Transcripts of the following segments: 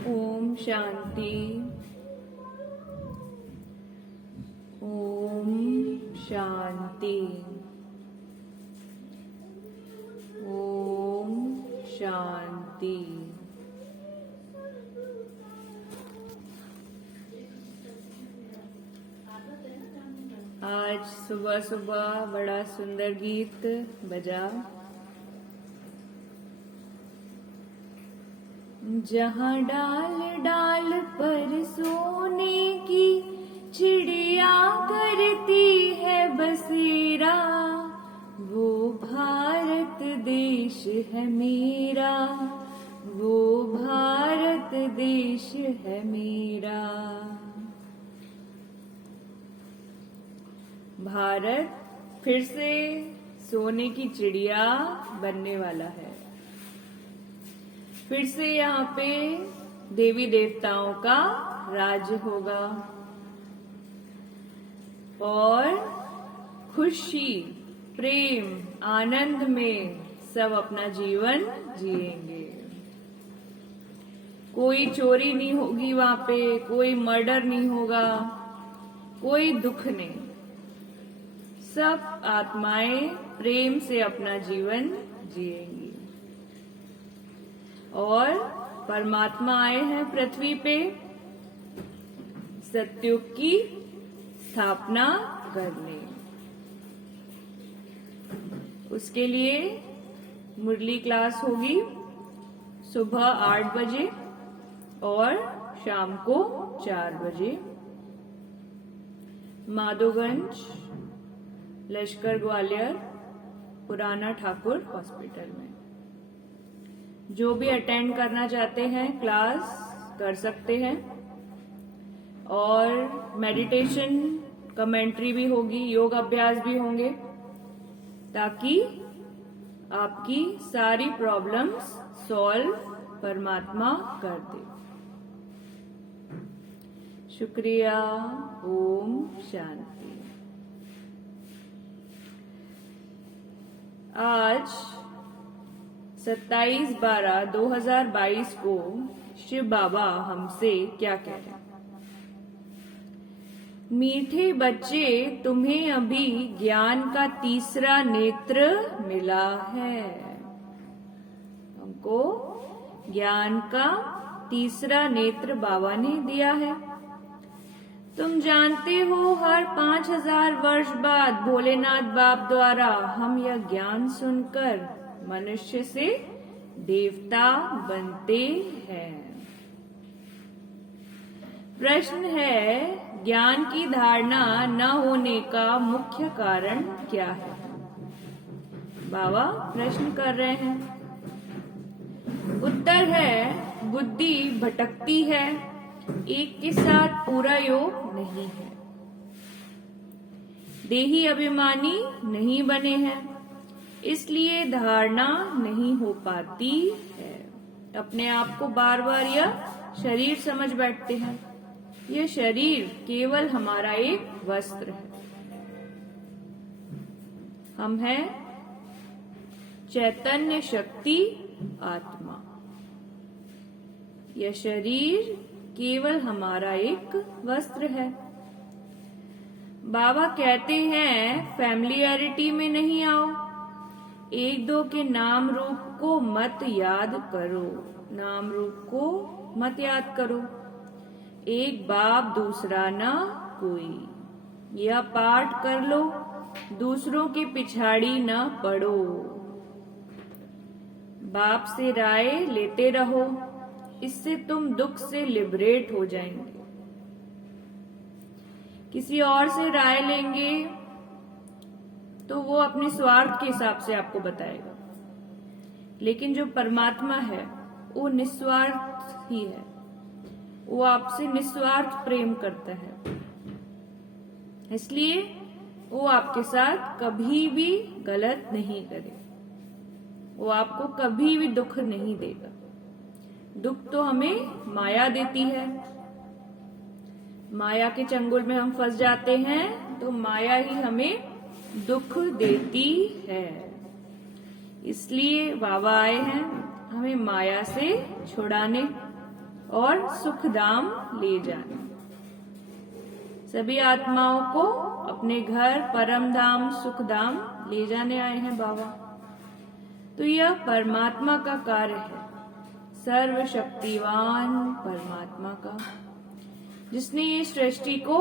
ओम शांति। ओम शांति। ओम शांति। आज सुबह सुबह बड़ा सुंदर गीत बजा। जहाँ डाल डाल पर सोने की चिड़िया करती है बसेरा, वो भारत देश है मेरा, वो भारत देश है मेरा। भारत फिर से सोने की चिड़िया बनने वाला है। फिर से यहाँ पे देवी देवताओं का राज्य होगा और खुशी, प्रेम, आनंद में सब अपना जीवन जिएंगे। कोई चोरी नहीं होगी वहां पे, कोई मर्डर नहीं होगा, कोई दुख नहीं। सब आत्माएं प्रेम से अपना जीवन जिएंगी। और परमात्मा आए हैं पृथ्वी पे सत्युग की स्थापना करने। उसके लिए मुरली क्लास होगी सुबह 8 बजे और शाम को 4 बजे। माधोगंज, लश्कर ग्वालियर, पुराना ठाकुर हॉस्पिटल में। जो भी अटेंड करना चाहते हैं क्लास कर सकते हैं। और मेडिटेशन कमेंट्री भी होगी, योग अभ्यास भी होंगे, ताकि आपकी सारी प्रॉब्लम्स सॉल्व परमात्मा कर दे। शुक्रिया। ओम शांति। आज 27/12/2022 को शिव बाबा हमसे क्या कह रहे हैं? मीठे बच्चे, तुम्हें अभी ज्ञान का तीसरा नेत्र मिला है। हमको ज्ञान का तीसरा नेत्र बाबा ने दिया है। तुम जानते हो हर 5000 वर्ष बाद भोलेनाथ बाप द्वारा हम यह ज्ञान सुनकर मनुष्य से देवता बनते हैं। प्रश्न है, ज्ञान की धारणा न होने का मुख्य कारण क्या है? बाबा प्रश्न कर रहे हैं। उत्तर है, बुद्धि भटकती है, एक के साथ पूरा योग नहीं है। देही अभिमानी नहीं बने हैं, इसलिए धारणा नहीं हो पाती है। अपने आप को बार बार यह शरीर समझ बैठते हैं। यह शरीर केवल हमारा एक वस्त्र है। हम हैं चैतन्य शक्ति आत्मा। यह शरीर केवल हमारा एक वस्त्र है। बाबा कहते हैं, फैमिलियरिटी में नहीं आओ, एक दो के नाम रूप को मत याद करो। नाम रूप को मत याद करो। एक बाप दूसरा ना कोई। यह पाठ कर लो, दूसरों की पिछाड़ी ना पड़ो। बाप से राय लेते रहो, इससे तुम दुख से लिबरेट हो जाएंगे। किसी और से राय लेंगे तो वो अपने स्वार्थ के हिसाब से आपको बताएगा, लेकिन जो परमात्मा है वो निस्वार्थ ही है। वो आपसे निस्वार्थ प्रेम करता है, इसलिए वो आपके साथ कभी भी गलत नहीं करे। वो आपको कभी भी दुख नहीं देगा। दुख तो हमें माया देती है। माया के चंगुल में हम फंस जाते हैं तो माया ही हमें दुख देती है। इसलिए बाबा आए हैं हमें माया से छुड़ाने, और सुखधाम ले जाने। सभी आत्माओं को अपने घर परम धाम सुखधाम ले जाने आए हैं बाबा। तो यह परमात्मा का कार्य है, सर्वशक्तिवान परमात्मा का, जिसने ये सृष्टि को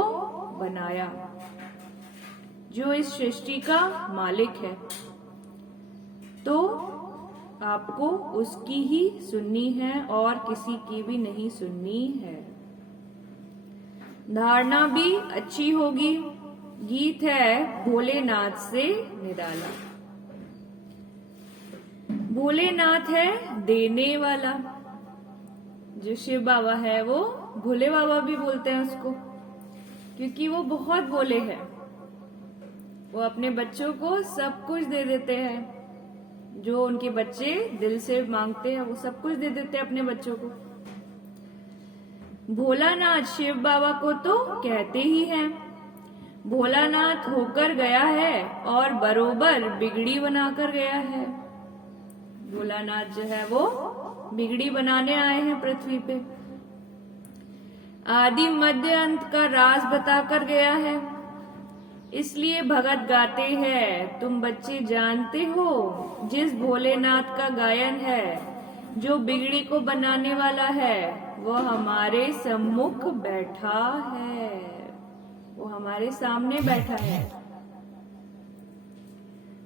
बनाया, जो इस सृष्टि का मालिक है। तो आपको उसकी ही सुननी है और किसी की भी नहीं सुननी है। धारणा भी अच्छी होगी। गीत है भोलेनाथ से निराला। भोलेनाथ है देने वाला। जो शिव बाबा है वो भोले बाबा भी बोलते हैं उसको, क्योंकि वो बहुत भोले हैं। वो अपने बच्चों को सब कुछ दे देते हैं, जो उनके बच्चे दिल से मांगते हैं वो सब कुछ दे देते हैं अपने बच्चों को। भोलानाथ शिव बाबा को तो कहते ही हैं। भोलानाथ होकर गया है और बरोबर बिगड़ी बनाकर गया है। भोलानाथ जो है वो बिगड़ी बनाने आए हैं पृथ्वी पे। आदि मध्य अंत का राज बताकर गया है। इसलिए भगत गाते हैं, तुम बच्चे जानते हो जिस भोलेनाथ का गायन है, जो बिगड़ी को बनाने वाला है, वो हमारे सम्मुख बैठा है, वो हमारे सामने बैठा है।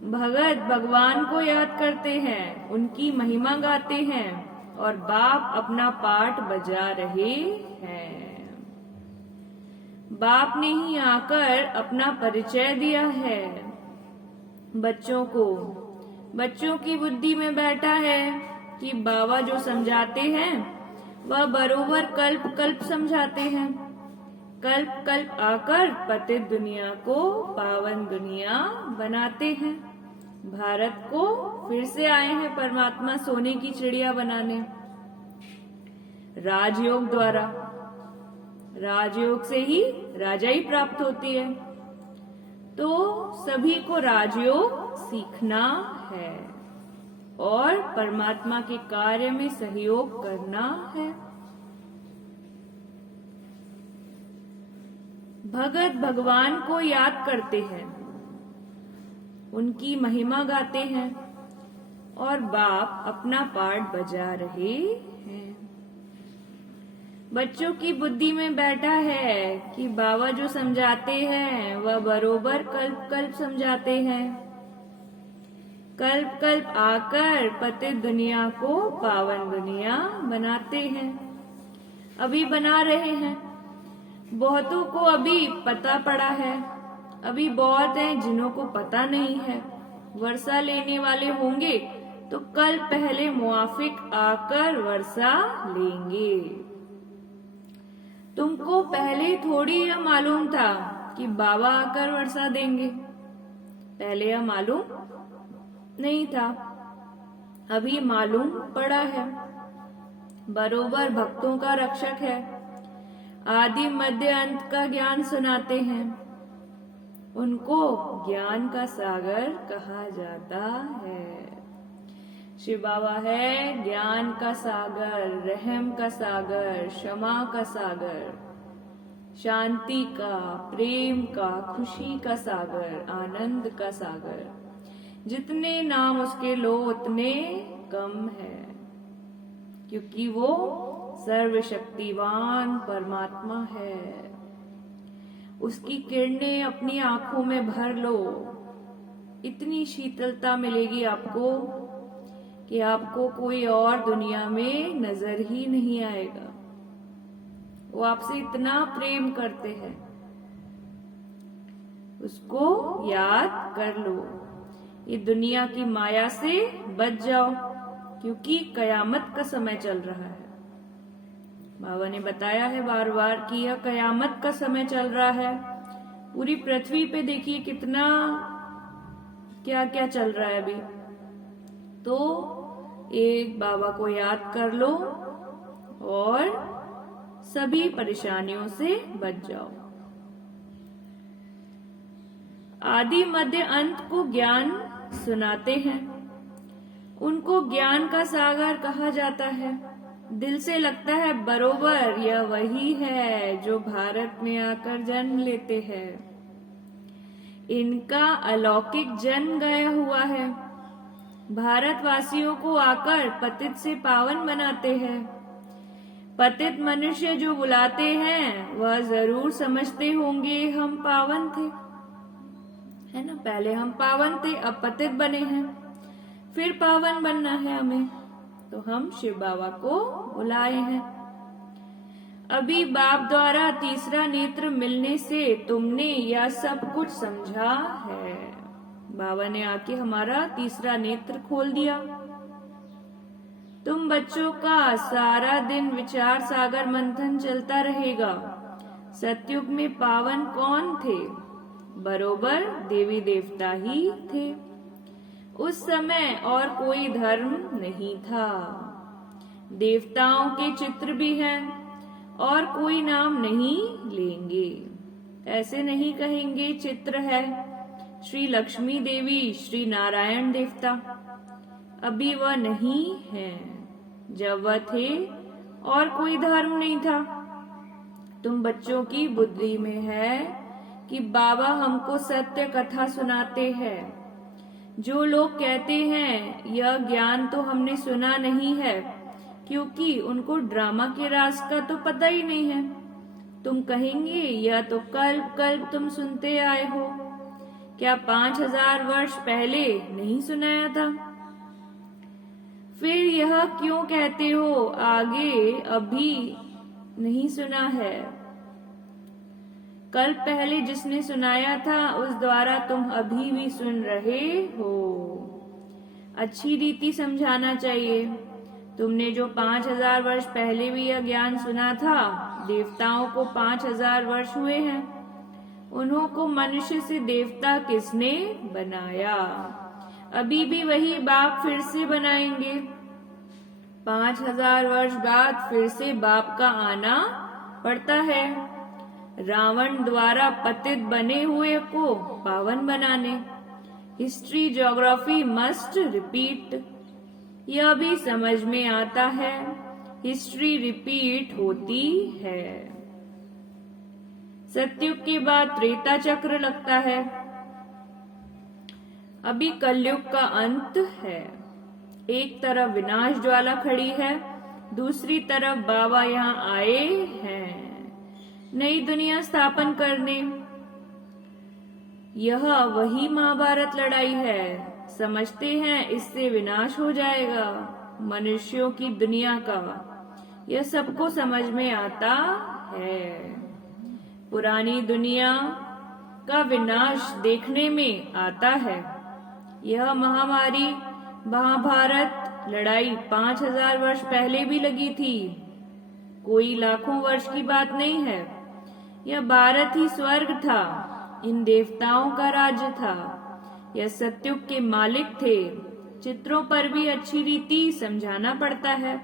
भगत भगवान को याद करते हैं, उनकी महिमा गाते हैं और बाप अपना पाठ बजा रहे हैं। बाप ने ही आकर अपना परिचय दिया है बच्चों को। बच्चों की बुद्धि में बैठा है कि बाबा जो समझाते हैं वह बरोबर कल्प कल्प समझाते हैं। कल्प कल्प आकर पतित दुनिया को पावन दुनिया बनाते हैं। भारत को फिर से आए हैं परमात्मा सोने की चिड़िया बनाने, राजयोग द्वारा। राजयोग से ही राजाई प्राप्त होती है। तो सभी को राजयोग सीखना है और परमात्मा के कार्य में सहयोग करना है। भगत भगवान को याद करते हैं, उनकी महिमा गाते हैं और बाप अपना पाठ बजा रहे हैं। बच्चों की बुद्धि में बैठा है कि बाबा जो समझाते हैं वह बरोबर कल्प कल्प समझाते हैं। कल्प कल्प आकर पतित दुनिया को पावन दुनिया बनाते हैं, अभी बना रहे हैं। बहुतों को अभी पता पड़ा है, अभी बहुत हैं जिन्हों को पता नहीं है। वर्षा लेने वाले होंगे तो कल पहले मुआफिक आकर वर्षा लेंगे। तुमको पहले थोड़ी यह मालूम था कि बाबा आकर वर्षा देंगे, पहले यह मालूम नहीं था, अभी मालूम पड़ा है। बरोबर भक्तों का रक्षक है। आदि मध्य अंत का ज्ञान सुनाते हैं। उनको ज्ञान का सागर कहा जाता है। शिव बाबा है ज्ञान का सागर, रहम का सागर, क्षमा का सागर, शांति का, प्रेम का, खुशी का सागर, आनंद का सागर। जितने नाम उसके लो उतने कम है, क्योंकि वो सर्वशक्तिवान परमात्मा है। उसकी किरणें अपनी आंखों में भर लो, इतनी शीतलता मिलेगी आपको कि आपको कोई और दुनिया में नजर ही नहीं आएगा। वो आपसे इतना प्रेम करते हैं, उसको याद कर लो। ये दुनिया की माया से बच जाओ, क्योंकि कयामत का समय चल रहा है। बाबा ने बताया है बार बार कि यह कयामत का समय चल रहा है। पूरी पृथ्वी पे देखिए कितना क्या क्या चल रहा है अभी। तो एक बाबा को याद कर लो और सभी परेशानियों से बच जाओ। आदि मध्य अंत को ज्ञान सुनाते हैं। उनको ज्ञान का सागर कहा जाता है। दिल से लगता है बरोबर यह वही है जो भारत में आकर जन्म लेते हैं। इनका अलौकिक जन्म गया हुआ है। भारतवासियों को आकर पतित से पावन बनाते हैं। पतित मनुष्य जो बुलाते हैं वह जरूर समझते होंगे हम पावन थे, है ना। पहले हम पावन थे, अब पतित बने हैं, फिर पावन बनना है हमें, तो हम शिव बाबा को बुलाए हैं। अभी बाप द्वारा तीसरा नेत्र मिलने से तुमने यह सब कुछ समझा है। बाबा ने आके हमारा तीसरा नेत्र खोल दिया। तुम बच्चों का सारा दिन विचार सागर मंथन चलता रहेगा। सतयुग में पावन कौन थे? बरोबर देवी देवता ही थे। उस समय और कोई धर्म नहीं था। देवताओं के चित्र भी हैं और कोई नाम नहीं लेंगे। ऐसे नहीं कहेंगे चित्र है श्री लक्ष्मी देवी, श्री नारायण देवता। अभी वह नहीं है। जब वह थे और कोई धर्म नहीं था। तुम बच्चों की बुद्धि में है कि बाबा हमको सत्य कथा सुनाते हैं। जो लोग कहते हैं यह ज्ञान तो हमने सुना नहीं है, क्योंकि उनको ड्रामा के राज का तो पता ही नहीं है। तुम कहेंगे यह तो कल्प कल्प तुम सुनते आए हो। क्या 5000 वर्ष पहले नहीं सुनाया था? फिर यह क्यों कहते हो आगे अभी नहीं सुना है? कल पहले जिसने सुनाया था उस द्वारा तुम अभी भी सुन रहे हो। अच्छी रीति समझाना चाहिए। तुमने जो 5000 वर्ष पहले भी यह ज्ञान सुना था, देवताओं को 5000 वर्ष हुए हैं। उन्हों को मनुष्य से देवता किसने बनाया? अभी भी वही बाप फिर से बनाएंगे। 5000 वर्ष बाद फिर से बाप का आना पड़ता है, रावण द्वारा पतित बने हुए को पावन बनाने। History geography must repeat. यह भी समझ में आता है, हिस्ट्री रिपीट होती है। सतयुग के बाद त्रेता चक्र लगता है। अभी कलयुग का अंत है। एक तरफ विनाश ज्वाला खड़ी है, दूसरी तरफ बाबा यहाँ आए हैं नई दुनिया स्थापन करने। यह वही महाभारत लड़ाई है। समझते हैं इससे विनाश हो जाएगा मनुष्यों की दुनिया का। यह सबको समझ में आता है। पुरानी दुनिया का विनाश देखने में आता है। यह महामारी महाभारत लड़ाई 5000 वर्ष पहले भी लगी थी। कोई लाखों वर्ष की बात नहीं है। यह भारत ही स्वर्ग था। इन देवताओं का राज्य था। यह सतयुग के मालिक थे। चित्रों पर भी अच्छी रीति समझाना पड़ता है।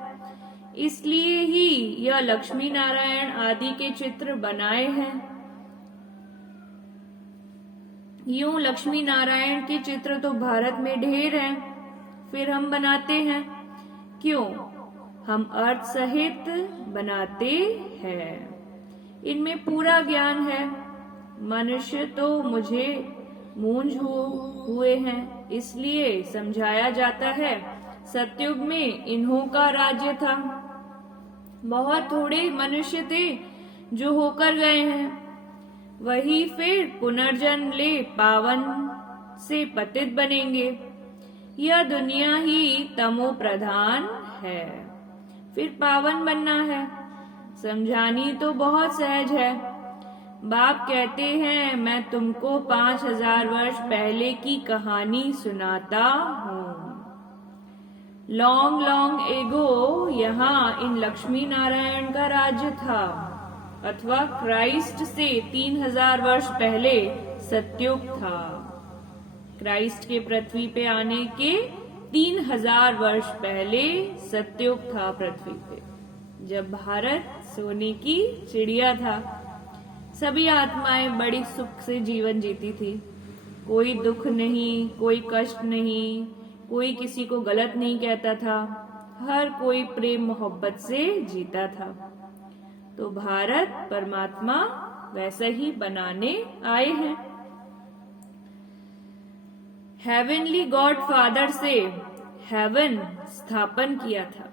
इसलिए ही यह लक्ष्मी नारायण आदि के चित्र बनाए हैं। यूं लक्ष्मी नारायण के चित्र तो भारत में ढेर हैं, फिर हम बनाते हैं क्यों? हम अर्थ सहित बनाते हैं। इनमें पूरा ज्ञान है। मनुष्य तो मुझे मूंझ हुए हैं, इसलिए समझाया जाता है। सतयुग में इन्हों का राज्य था। बहुत थोड़े मनुष्य थे जो होकर गए हैं। वही फिर पुनर्जन्म ले पावन से पतित बनेंगे। यह दुनिया ही तमो प्रधान है, फिर पावन बनना है। समझानी तो बहुत सहज है। बाप कहते हैं मैं तुमको 5000 वर्ष पहले की कहानी सुनाता हूँ। लॉन्ग लॉन्ग एगो यहाँ इन लक्ष्मी नारायण का राज्य था, अथवा क्राइस्ट से 3000 वर्ष पहले सतयुग था। क्राइस्ट के पृथ्वी पे आने के 3000 वर्ष पहले सतयुग था पृथ्वी पे, जब भारत सोने की चिड़िया था। सभी आत्माएं बड़ी सुख से जीवन जीती थी। कोई दुख नहीं, कोई कष्ट नहीं, कोई किसी को गलत नहीं कहता था। हर कोई प्रेम मोहब्बत से जीता था। तो भारत परमात्मा वैसा ही बनाने आए हैं। हेवनली गॉड फादर से हेवन स्थापन किया था।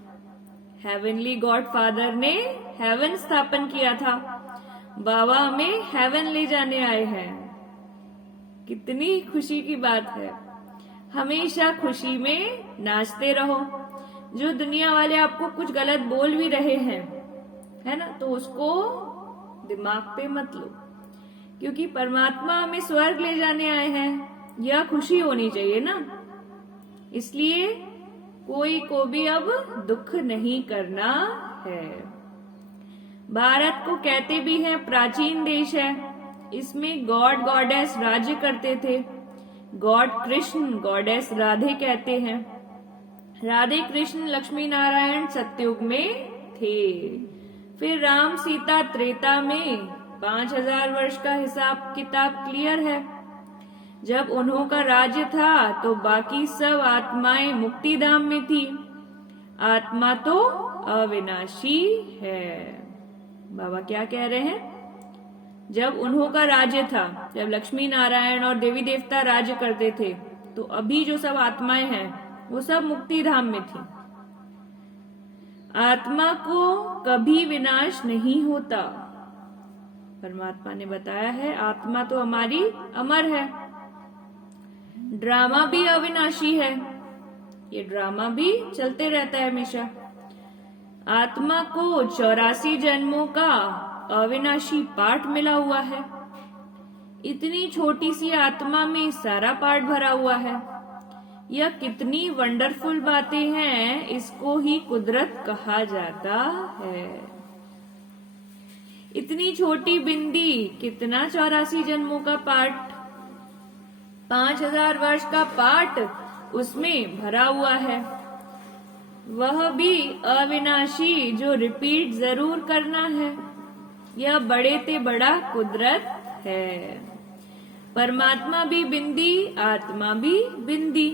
हेवनली गॉड फादर ने हेवन स्थापन किया था। बाबा हमें हेवन ले जाने आए हैं। कितनी खुशी की बात है। हमेशा खुशी में नाचते रहो। जो दुनिया वाले आपको कुछ गलत बोल भी रहे हैं, है ना, तो उसको दिमाग पे मत लो, क्योंकि परमात्मा हमें स्वर्ग ले जाने आए हैं। यह खुशी होनी चाहिए ना। इसलिए कोई को भी अब दुख नहीं करना है। भारत को कहते भी हैं प्राचीन देश है। इसमें गॉड गॉडेस राज्य करते थे। गॉड कृष्ण, गॉडेस राधे कहते हैं। राधे कृष्ण लक्ष्मी नारायण सतयुग में थे। फिर राम सीता त्रेता में 5000 वर्ष का हिसाब किताब क्लियर है। जब उन्हों का राज्य था तो बाकी सब आत्माएं मुक्ति धाम में थी। आत्मा तो अविनाशी है। बाबा क्या कह रहे हैं? जब उन्हों का राज्य था, जब लक्ष्मी नारायण और देवी देवता राज्य करते थे, तो अभी जो सब आत्माएं हैं वो सब मुक्ति धाम में थी। आत्मा को कभी विनाश नहीं होता। परमात्मा ने बताया है आत्मा तो हमारी अमर है। ड्रामा भी अविनाशी है। ये ड्रामा भी चलते रहता है हमेशा। आत्मा को 84 जन्मों का अविनाशी पाठ मिला हुआ है। इतनी छोटी सी आत्मा में सारा पाठ भरा हुआ है। यह कितनी वंडरफुल बातें हैं। इसको ही कुदरत कहा जाता है। इतनी छोटी बिंदी कितना 84 जन्मों का पाठ, 5000 वर्ष का पाठ उसमें भरा हुआ है। वह भी अविनाशी, जो रिपीट जरूर करना है। यह बड़े ते बड़ा कुदरत है। परमात्मा भी बिंदी, आत्मा भी बिंदी,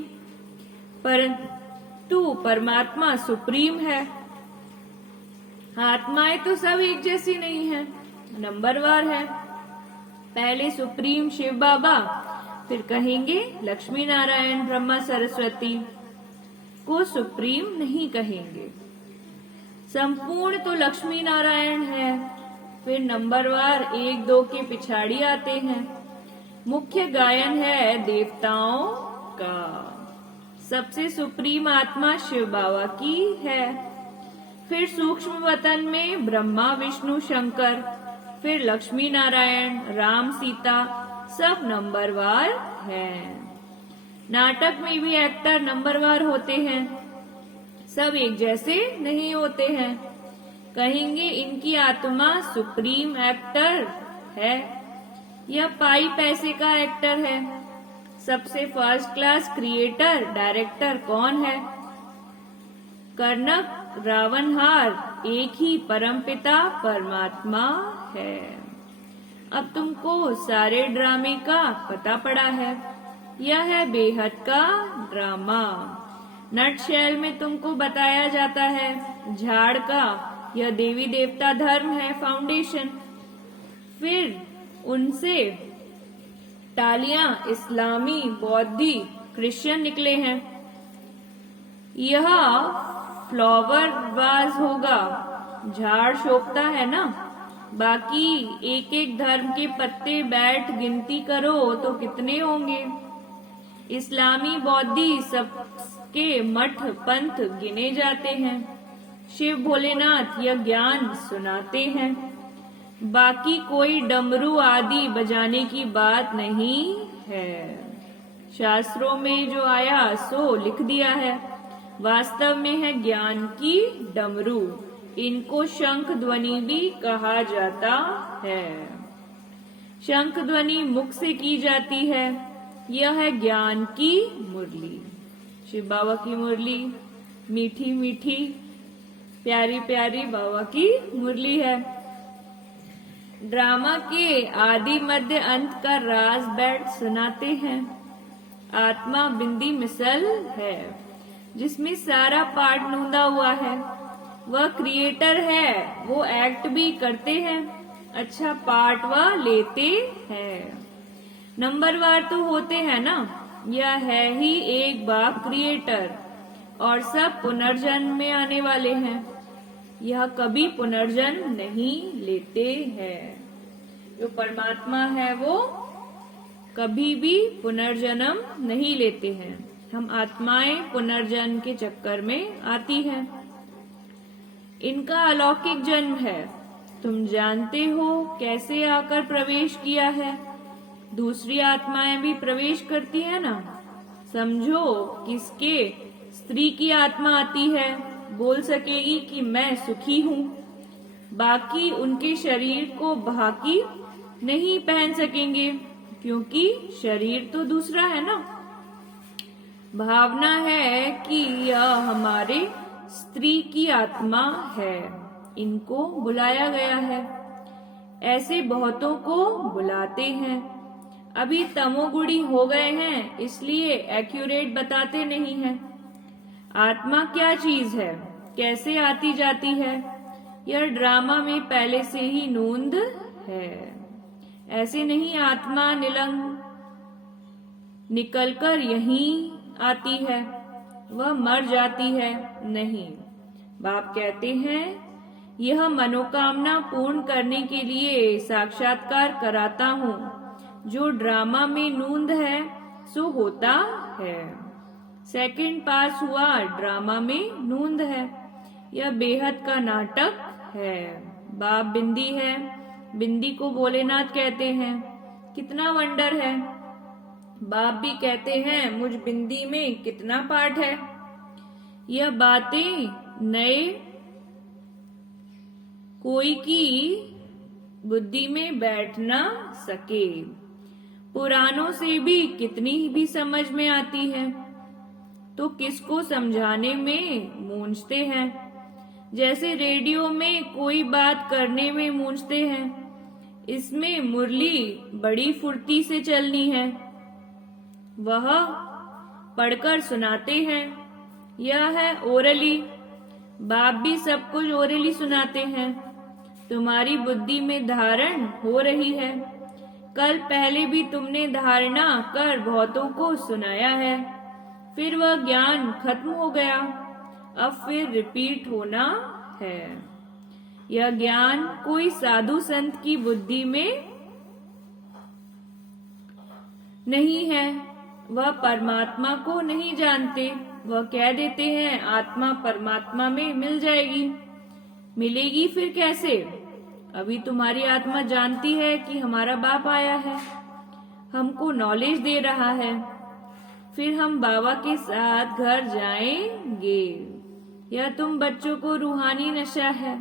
परंतु परमात्मा सुप्रीम है। आत्माएं तो सब एक जैसी नहीं है, नंबरवार है। पहले सुप्रीम शिव बाबा, फिर कहेंगे लक्ष्मी नारायण ब्रह्मा सरस्वती को सुप्रीम नहीं कहेंगे। संपूर्ण तो लक्ष्मी नारायण है। फिर नंबरवार 1-2 के पिछाड़ी आते हैं। मुख्य गायन है देवताओं का। सबसे सुप्रीम आत्मा शिव बाबा की है। फिर सूक्ष्म वतन में ब्रह्मा विष्णु शंकर, फिर लक्ष्मी नारायण, राम सीता, सब नंबरवार हैं। नाटक में भी एक्टर नंबरवार होते हैं। सब एक जैसे नहीं होते हैं। कहेंगे इनकी आत्मा सुप्रीम एक्टर है। यह पाई पैसे का एक्टर है। सबसे फर्स्ट क्लास क्रिएटर डायरेक्टर कौन है? कर्णक रावणहार एक ही परमपिता परमात्मा है। अब तुमको सारे ड्रामे का पता पड़ा है। यह है बेहद का ड्रामा। नटशेल में तुमको बताया जाता है झाड़ का यह देवी देवता धर्म है फाउंडेशन। फिर उनसे टालियां इस्लामी, बौद्धी, क्रिश्चियन निकले हैं। यह फ्लावर वाज होगा। झाड़ शोभता है ना। बाकी एक एक धर्म के पत्ते बैठ गिनती करो तो कितने होंगे। इस्लामी, बौद्धी सबके मठ पंथ गिने जाते हैं। शिव भोलेनाथ यह ज्ञान सुनाते हैं। बाकी कोई डमरू आदि बजाने की बात नहीं है। शास्त्रों में जो आया सो लिख दिया है। वास्तव में है ज्ञान की डमरू। इनको शंख ध्वनि भी कहा जाता है। शंख ध्वनि मुख से की जाती है। यह है ज्ञान की मुरली। शिव बाबा की मुरली मीठी मीठी, प्यारी प्यारी बाबा की मुरली है। ड्रामा के आदि मध्य अंत का राज बैठ सुनाते हैं। आत्मा बिंदी मिसल है। जिसमें सारा पार्ट नूंदा हुआ है, वह क्रिएटर है, वो एक्ट भी करते हैं, अच्छा पार्ट वह लेते हैं। नंबरवार तो होते हैं ना, यह है ही एक बाप क्रिएटर और सब पुनर्जन्म में आने वाले हैं। यह कभी पुनर्जन्म नहीं लेते हैं। जो परमात्मा है वो कभी भी पुनर्जन्म नहीं लेते हैं। हम आत्माएं पुनर्जन्म के चक्कर में आती हैं। इनका अलौकिक जन्म है। तुम जानते हो कैसे आकर प्रवेश किया है। दूसरी आत्माएं भी प्रवेश करती है ना। समझो किसके स्त्री की आत्मा आती है, बोल सकेगी कि मैं सुखी हूँ, बाकी उनके शरीर को बाकी नहीं पहन सकेंगे क्योंकि शरीर तो दूसरा है ना। भावना है कि यह हमारे स्त्री की आत्मा है, इनको बुलाया गया है। ऐसे बहुतों को बुलाते हैं। अभी तमोगुणी हो गए हैं, इसलिए एक्यूरेट बताते नहीं हैं। आत्मा क्या चीज है, कैसे आती जाती है, यह ड्रामा में पहले से ही नोंद है। ऐसे नहीं आत्मा निकलकर यहीं आती है, वह मर जाती है, नहीं। बाप कहते हैं यह मनोकामना पूर्ण करने के लिए साक्षात्कार कराता हूँ। जो ड्रामा में नूंद है सो होता है। सेकंड पास हुआ, ड्रामा में नूंद है। यह बेहद का नाटक है। बाप बिंदी है, बिंदी को भोलेनाथ कहते हैं। कितना वंडर है। बाप भी कहते हैं मुझ बिंदी में कितना पाठ है। यह बातें नए कोई की बुद्धि में बैठ ना सके। पुरानों से भी कितनी भी समझ में आती है, तो किसको समझाने में मूंझते हैं। जैसे रेडियो में कोई बात करने में मूंझते हैं, इसमें मुरली बड़ी फुर्ती से चलनी है, वह पढ़कर सुनाते हैं। यह है ओरली। बाप भी सब कुछ ओरली सुनाते हैं। तुम्हारी बुद्धि में धारण हो रही है। कल पहले भी तुमने धारणा कर बहुतों को सुनाया है, फिर वह ज्ञान खत्म हो गया, अब फिर रिपीट होना है। यह ज्ञान कोई साधु संत की बुद्धि में नहीं है। वह परमात्मा को नहीं जानते। वह कह देते हैं आत्मा परमात्मा में मिल जाएगी। मिलेगी फिर कैसे? अभी तुम्हारी आत्मा जानती है कि हमारा बाप आया है, हमको नॉलेज दे रहा है, फिर हम बाबा के साथ घर जाएंगे। यह तुम बच्चों को रूहानी नशा है।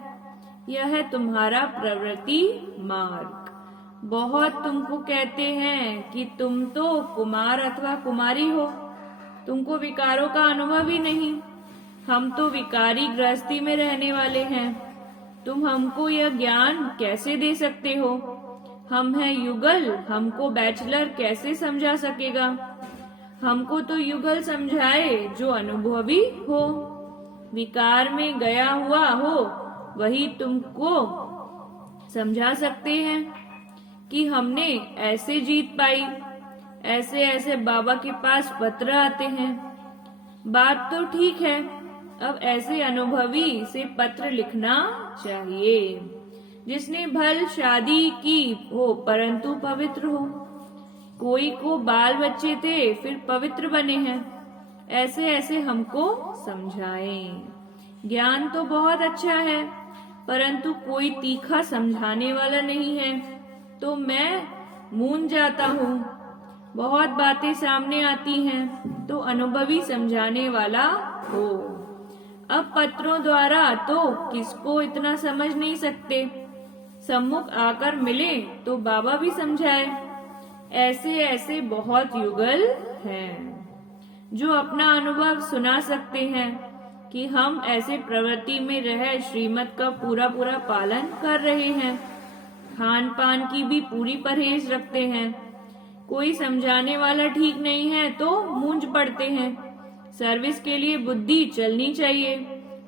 यह है तुम्हारा प्रवृत्ति मार्ग। बहुत तुमको कहते हैं कि तुम तो कुमार अथवा कुमारी हो, तुमको विकारों का अनुभव ही नहीं। हम तो विकारी गृहस्थी में रहने वाले हैं, तुम हमको यह ज्ञान कैसे दे सकते हो? हम हैं युगल, हमको बैचलर कैसे समझा सकेगा? हमको तो युगल समझाए जो अनुभवी हो, विकार में गया हुआ हो, वही तुमको समझा सकते हैं कि हमने ऐसे जीत पाई। ऐसे ऐसे बाबा के पास पत्र आते हैं। बात तो ठीक है, अब ऐसे अनुभवी से पत्र लिखना चाहिए जिसने भल शादी की हो परंतु पवित्र हो। कोई को बाल बच्चे थे फिर पवित्र बने हैं। ऐसे ऐसे हमको समझाएं। ज्ञान तो बहुत अच्छा है, परंतु कोई तीखा समझाने वाला नहीं है, तो मैं मूंझ जाता हूँ। बहुत बातें सामने आती हैं, तो अनुभवी समझाने वाला हो। अब पत्रों द्वारा तो किसको इतना समझ नहीं सकते, सम्मुख आकर मिले तो बाबा भी समझाए। ऐसे ऐसे बहुत युगल हैं जो अपना अनुभव सुना सकते हैं कि हम ऐसे प्रवृत्ति में रह श्रीमत का पूरा पूरा पालन कर रहे हैं, खान पान की भी पूरी परहेज रखते हैं। कोई समझाने वाला ठीक नहीं है तो मूंझ पड़ते हैं। सर्विस के लिए बुद्धि चलनी चाहिए,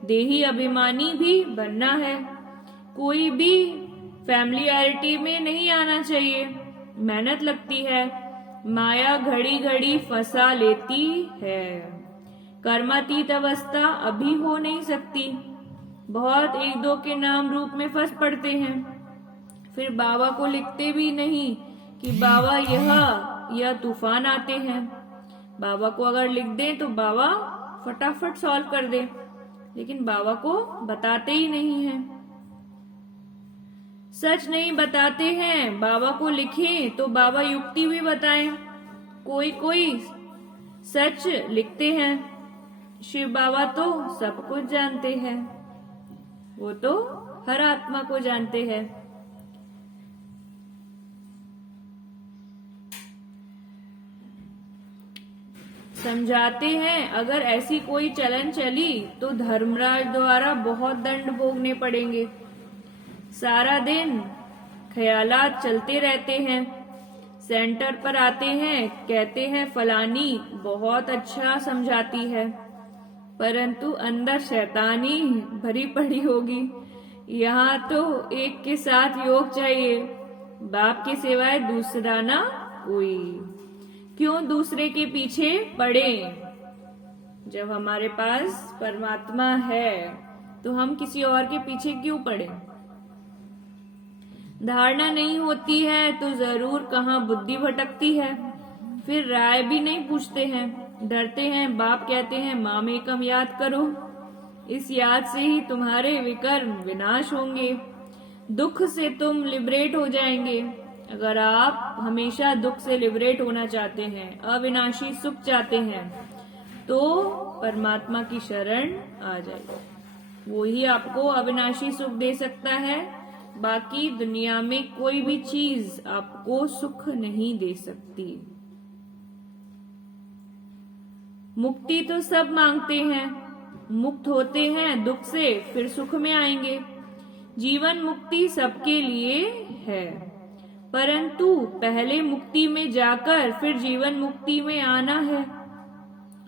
देही अभिमानी भी बनना है। कोई भी फैमिलियरिटी में नहीं आना चाहिए। मेहनत लगती है, माया घड़ी घड़ी फंसा लेती है। कर्मातीत अवस्था अभी हो नहीं सकती। बहुत एक दो के नाम रूप में फंस पड़ते हैं, फिर बाबा को लिखते भी नहीं कि बाबा यह तूफान आते हैं। बाबा को अगर लिख दें तो बाबा फटाफट सॉल्व कर दे, लेकिन बाबा को बताते ही नहीं हैं। सच नहीं बताते हैं। बाबा को लिखें तो बाबा युक्ति भी बताएं। कोई कोई सच लिखते हैं। शिव बाबा तो सब कुछ जानते हैं, वो तो हर आत्मा को जानते हैं। समझाते हैं अगर ऐसी कोई चलन चली तो धर्मराज द्वारा बहुत दंड भोगने पड़ेंगे। सारा दिन ख्यालात चलते रहते हैं। सेंटर पर आते हैं, कहते हैं फलानी बहुत अच्छा समझाती है, परंतु अंदर शैतानी भरी पड़ी होगी। यहाँ तो एक के साथ योग चाहिए, बाप के सिवाय दूसरा ना कोई। क्यों दूसरे के पीछे पड़े? जब हमारे पास परमात्मा है तो हम किसी और के पीछे क्यों पड़े? धारणा नहीं होती है तो जरूर कहाँ बुद्धि भटकती है। फिर राय भी नहीं पूछते हैं, डरते हैं। बाप कहते हैं माम एकम याद करो, इस याद से ही तुम्हारे विकर्म विनाश होंगे, दुख से तुम लिबरेट हो जाएंगे। अगर आप हमेशा दुख से लिबरेट होना चाहते हैं, अविनाशी सुख चाहते हैं, तो परमात्मा की शरण आ जाइए। वो ही आपको अविनाशी सुख दे सकता है। बाकी दुनिया में कोई भी चीज आपको सुख नहीं दे सकती। मुक्ति तो सब मांगते हैं, मुक्त होते हैं दुख से, फिर सुख में आएंगे। जीवन मुक्ति सबके लिए है, परंतु पहले मुक्ति में जाकर फिर जीवन मुक्ति में आना है।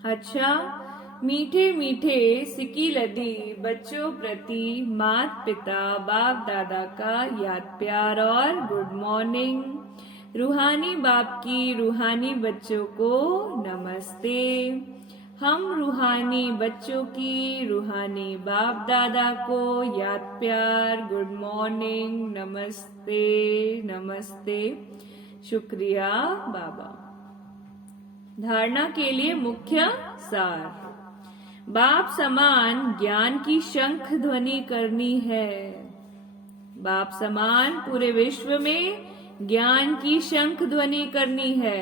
अच्छा, मीठे मीठे सिकी लदी बच्चों प्रति माता पिता बाप दादा का याद प्यार और गुड मॉर्निंग। रूहानी बाप की रूहानी बच्चों को नमस्ते। हम रूहानी बच्चों की रूहानी बाप दादा को याद प्यार गुड मॉर्निंग, नमस्ते नमस्ते, शुक्रिया बाबा। धारणा के लिए मुख्य सार। बाप समान ज्ञान की शंख ध्वनि करनी है। बाप समान पूरे विश्व में ज्ञान की शंख ध्वनि करनी है।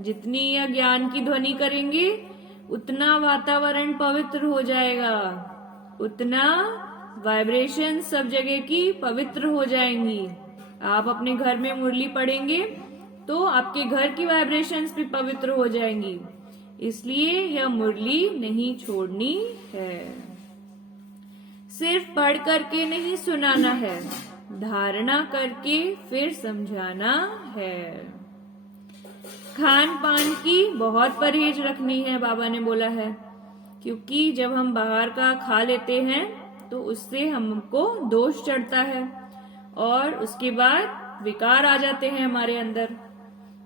जितनी यह ज्ञान की ध्वनि करेंगे उतना वातावरण पवित्र हो जाएगा, उतना वाइब्रेशन सब जगह की पवित्र हो जाएंगी। आप अपने घर में मुरली पढ़ेंगे तो आपके घर की वाइब्रेशंस भी पवित्र हो जाएंगी। इसलिए यह मुरली नहीं छोड़नी है। सिर्फ पढ़ करके नहीं सुनाना है, धारणा करके फिर समझाना है। खान पान की बहुत परहेज रखनी है, बाबा ने बोला है, क्योंकि जब हम बाहर का खा लेते हैं तो उससे हमको दोष चढ़ता है और उसके बाद विकार आ जाते हैं हमारे अंदर।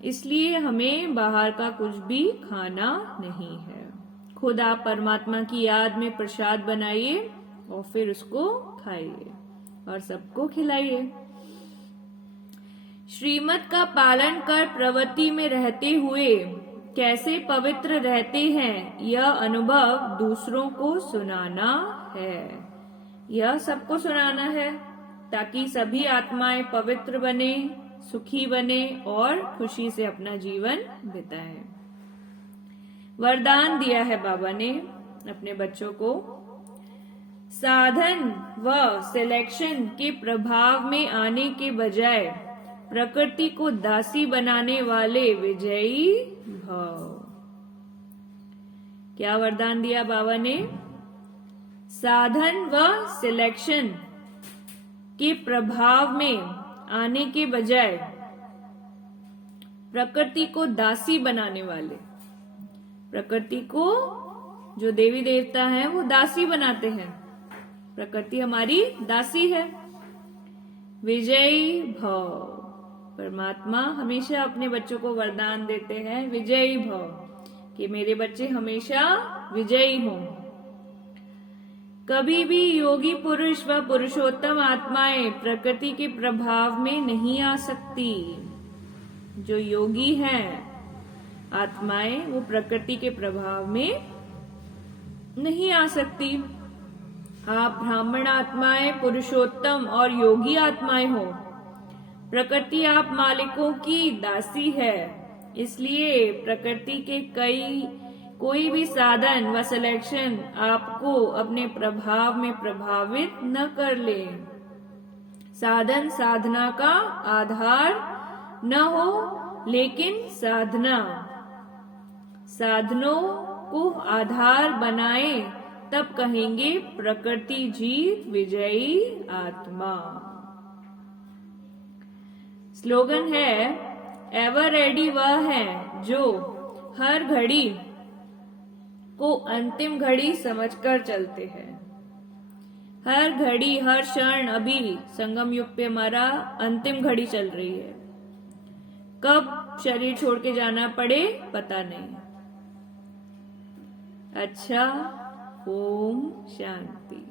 इसलिए हमें बाहर का कुछ भी खाना नहीं है। खुद आप परमात्मा की याद में प्रसाद बनाइए और फिर उसको खाइए और सबको खिलाइए। श्रीमत का पालन कर प्रवृत्ति में रहते हुए कैसे पवित्र रहते हैं, यह अनुभव दूसरों को सुनाना है। यह सबको सुनाना है ताकि सभी आत्माएं पवित्र बने, सुखी बने और खुशी से अपना जीवन बिताएं। वरदान दिया है बाबा ने अपने बच्चों को। साधन व सिलेक्शन के प्रभाव में आने के बजाय प्रकृति को दासी बनाने वाले विजयी भव। क्या वरदान दिया बाबा ने? साधन व सिलेक्शन के प्रभाव में आने के बजाय प्रकृति को दासी बनाने वाले, प्रकृति को जो देवी देवता हैं वो दासी बनाते हैं। प्रकृति हमारी दासी है। विजयी भव, परमात्मा हमेशा अपने बच्चों को वरदान देते हैं विजयी भव, कि मेरे बच्चे हमेशा विजयी हों। कभी भी योगी पुरुष व पुरुषोत्तम आत्माएं प्रकृति के प्रभाव में नहीं आ सकती। जो योगी हैं आत्माएं वो प्रकृति के प्रभाव में नहीं आ सकती। आप ब्राह्मण आत्माएं, पुरुषोत्तम और योगी आत्माएं हो। प्रकृति आप मालिकों की दासी है, इसलिए प्रकृति के कोई भी साधन व सिलेक्शन आपको अपने प्रभाव में प्रभावित न कर ले। साधन साधना का आधार न हो, लेकिन साधना साधनों को आधार बनाए, तब कहेंगे प्रकृति जीत विजयी आत्मा। स्लोगन है, एवर रेडी वह है जो हर घड़ी को अंतिम घड़ी समझकर चलते हैं। हर घड़ी हर क्षण, अभी संगम युग पे हमारा अंतिम घड़ी चल रही है। कब शरीर छोड़ के जाना पड़े पता नहीं। अच्छा, ओम शांति।